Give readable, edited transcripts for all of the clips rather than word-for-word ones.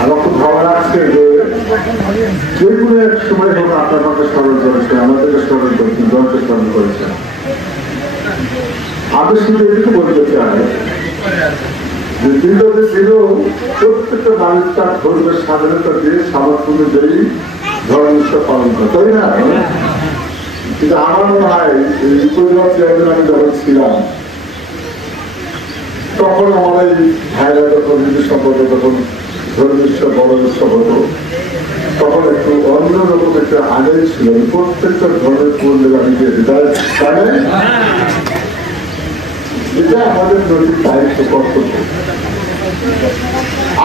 আমার খুব ভালো লাগছে যে কোনো এক সময় হোক আপনার আমাকে স্মরণ করেছে, আমাদেরকে স্মরণ করেছেন, দলকে স্মরণ করেছেন। আমি শুধু এটুকু বলতে চাই যে বিগত দিনেও প্রত্যেকটা মানুষ তার ধর্মের স্বাধীনতা দিয়ে সামর্থ্য অনুযায়ী ধর্ম উৎসব পালন করে, তাই না? কিন্তু আমার মনে হয় এই উপজেলা চেয়ারম্যান আমি যখন ছিলাম তখন আমার এই ভাইরা যখন হিন্দু সম্পর্কে যখন ধর্মীয় উৎসব বড় উৎসব হতো তখন একটু অন্যরকম একটা আগে ছিল, প্রত্যেকটা ধর্মের করলে আমি দিয়ে দিই, এটা আমাদের নৈতিক দায়িত্ব, কর্তব্য।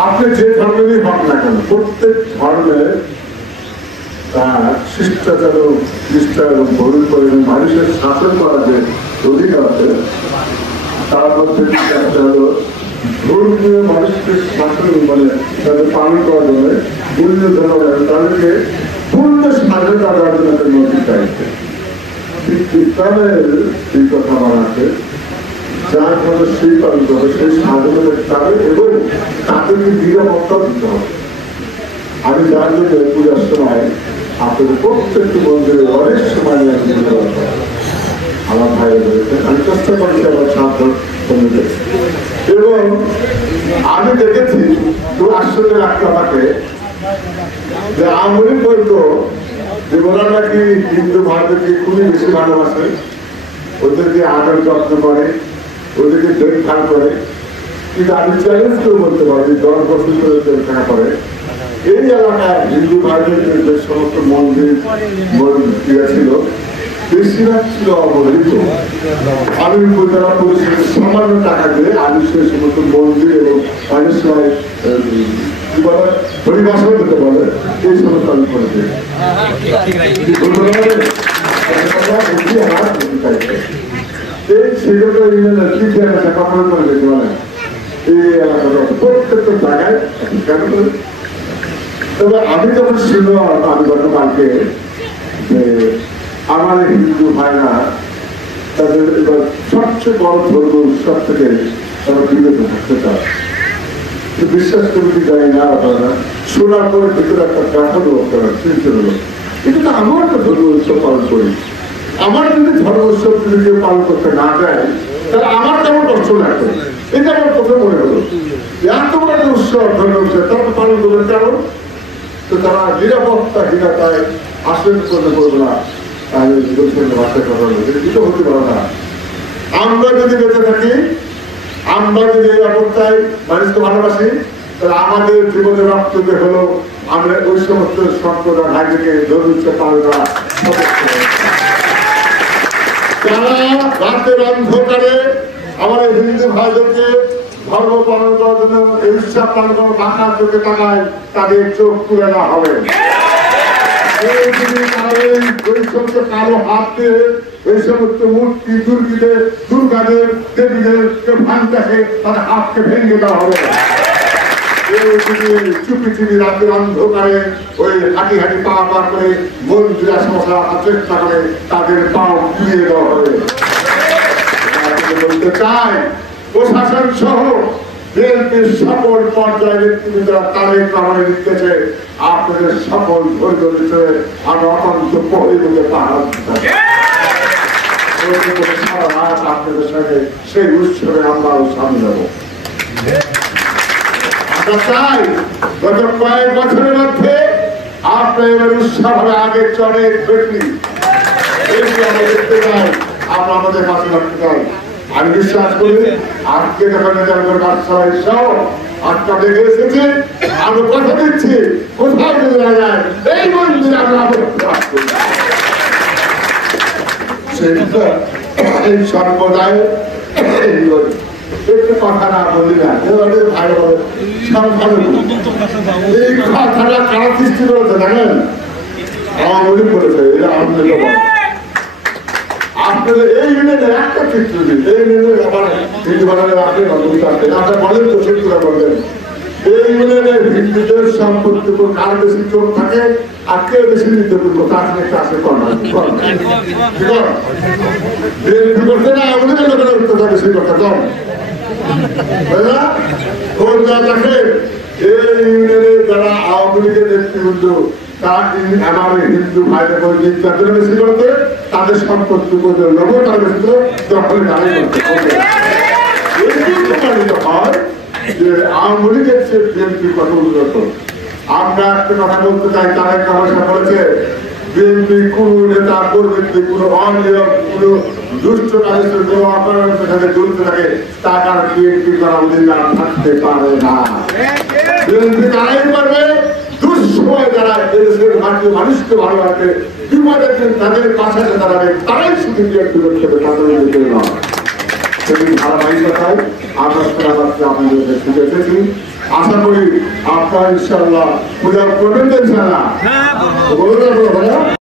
আপনি যে ধর্মেরই হন না কেন, প্রত্যেক ধর্মে তার শিষ্টাচার নিষ্ঠা এবং গরু করে মানুষের শাসন করা যে অধিকার আছে তার মধ্যে একটা হলো ধর্মীয় মানুষকে শাসন মানে তাদের পালন করার জন্য মূল্য ধরা তাদেরকে পূর্ণ স্বাধীনতা দেওয়ার জন্য একটা নৈতিক দায়িত্ব। ইসলামের এই কথা বলা আছে, যার ফলে সেই পালন করবে সেই স্বাধীনতা দিতে হবে এবং তাদেরকে নিরাপত্তা দিতে হবে। আমি যার জন্য পূজার সময় আপনাদের প্রত্যেকটি মন্দিরে অনেক সময় আমার ভাইরা বলেছে, আমি চেষ্টা করছি আমার ছাত্র কমিতে এবং আমি দেখেছি খুব আশ্চর্য লাগতো আমাকে যে আমি বলতো যে ওরা নাকি হিন্দু ভাইদেরকে খুবই বেশি ভালোবাসে, ওদেরকে আদর যত্ন করে, ওদেরকে দেখভাল করে। কিন্তু আমি চ্যালেঞ্জ করে বলতে পারি 10 বছর ধরে জেলখানা করে এই এলাকায় হিন্দু ভাইদের যে সমস্ত মন্দির ছিল বেশিরভাগ ছিল অবহেলিত। আমি উপজেলা পরিষদের সামান্য টাকা দিয়ে আমি সেই সমস্ত মন্দির এবং অনেক সময় কি বলে পরিভাষাও দিতে বলে এই সমস্ত আমি করে দিই। এই সেগুলো ইউনিয়নের কি কাপড় করে দিতে বলে এই এলাকাটা প্রত্যেকটা জায়গায় কেন করে। তবে আমি যখন শুনলাম আমি গতকালকে যে আমার হিন্দু ভাইরা তাদের এবার সবচেয়ে বড় ধর্ম উৎসব থেকে তারা বিরত থাকতে চায়, বিশ্বাস করতে যায় না আপনারা শোনার পরে ভিতরে একটা ব্যথা লোক করার চিন্তা হলো কিন্তু তো আমার একটা ধর্ম উৎসব পালন করি। আমার যদি ধর্ম উৎসব যদি কেউ পালন করতে না যায় তাহলে আমার কেমন কষ্ট লাগবে, এটা আমার কথা মনে হলো। এত বড় একটা উৎসব ধর্ম উৎসব তারা তো পালন করবে কেমন, তো তারা নিরাপত্তাহীনতায় আসলে করতে পারবে না, তাহলে বাচ্চা কথা কিছু হতে পারে না। আমরা যদি বেঁচে থাকি, আমরা যদি নিরাপত্তায় মানুষকে ভালোবাসি তাহলে আমাদের জীবনের রক্ত হলো আমরা ওই সমস্ত সম্প্রদায় ভাইদেরকে ধর্ম উৎসব পালন করা। যারা রাতের অন্ধকারে আমাদের হিন্দু ভাইদেরকে ধর্ম পালন করার জন্য এই উৎসব পালন করার বাঁকার চোখে তাকায় তাদের চোখ তুলে না হবে। ওই সমস্ত কালো হাত দিয়ে ওই সমস্ত মূর্তি দুর্গাদের দেবীদেরকে ভাঙতে তাদের হাতকে ভেঙে দেওয়া হবে। চুপি চুপি রাতের অন্ধকারে ওই হাঁটি হাঁটি পা পা করে মন্দিরা সমস্যা চেষ্টা করে তাদের পাও পুড়িয়ে দেওয়া হবে। বলতে চাই প্রশাসন সহ বিএনপির সকল পর্যায়ের নেতৃবৃন্দরা তাদের কারণে লিখতেছে আপনাদের সকল ধৈর্য বিষয়ে আমরা অত্যন্ত পরিবর্তে পাহাড় আপনাদের সাথে সেই উৎসবে আমরাও সামিল হব। আমরা চাই গত কয়েক বছরের মধ্যে আপনার এবার উৎসব হবে আগের চড়ে বেশি আমরা দেখতে চাই, আমরা আমাদের কাছে রাখতে চাই। আমি বিশ্বাস করি আজকে যখন আটটা লেগে এসেছে আমরা কথা দিচ্ছি কোথাও যদি যায় এই মন্দিরে আমরা এই সম্প্রদায় একটু কথা না বলি না ভাই এই কথাটা কারা সৃষ্টি করেছে দেখেন আমার মনে করেছে এটা আমাদের আপনাদের এই ইউনিয়নের একটা চিত্র দিন, এই ইউনিয়নের আবার হিন্দু বানালে আপনি আপনার বলেন তো চিত্র বলবেন এই ইউনিয়নের হিন্দুদের সম্পর্কে কার বেশি চোখ থাকে আর কে বেশি নির্যাতন করতে আসলে কাছে করছে না আমাদের লোকের উত্তরটা বেশি করতে কম দেখেন এই ইউনিয়নের যারা আওয়ামী লীগের নেতৃবৃন্দ তারা আমার হিন্দু ভাইদের করে নির্যাতন বেশি করতে তাদের সম্পত্তি করে লোক তারা বেশি দখলে দাঁড়িয়ে করতে হয় যে আওয়ামী লীগের চেয়ে বিএনপি কত উন্নত। আমরা একটা কথা বলতে চাই, তারেক রহমান বলেছে বিএনপি কোন নেতা কর্মীদের কোন অনিয়ম কোন দুষ্ট কাজের কোন অপরাধের সাথে জড়িত থাকে তাকে আর বিএনপি করা অধিকার থাকতে পারে না। বিএনপি তারাই পারবে দুঃসময় যারা এদেশের ভারতীয় মানুষকে ভালোবাসে বিপদের দিন তাদের পাশে দাঁড়াবে তারাই শুধু বিএনপি করতে হবে, তাদের নয়। সেই ধারাবাহিকতায় আমরা আপনাদের দেখতে এসেছি। আশা করি আপনারা ইনশাআল্লাহ পূজা করবেন ইনশাআল্লাহ।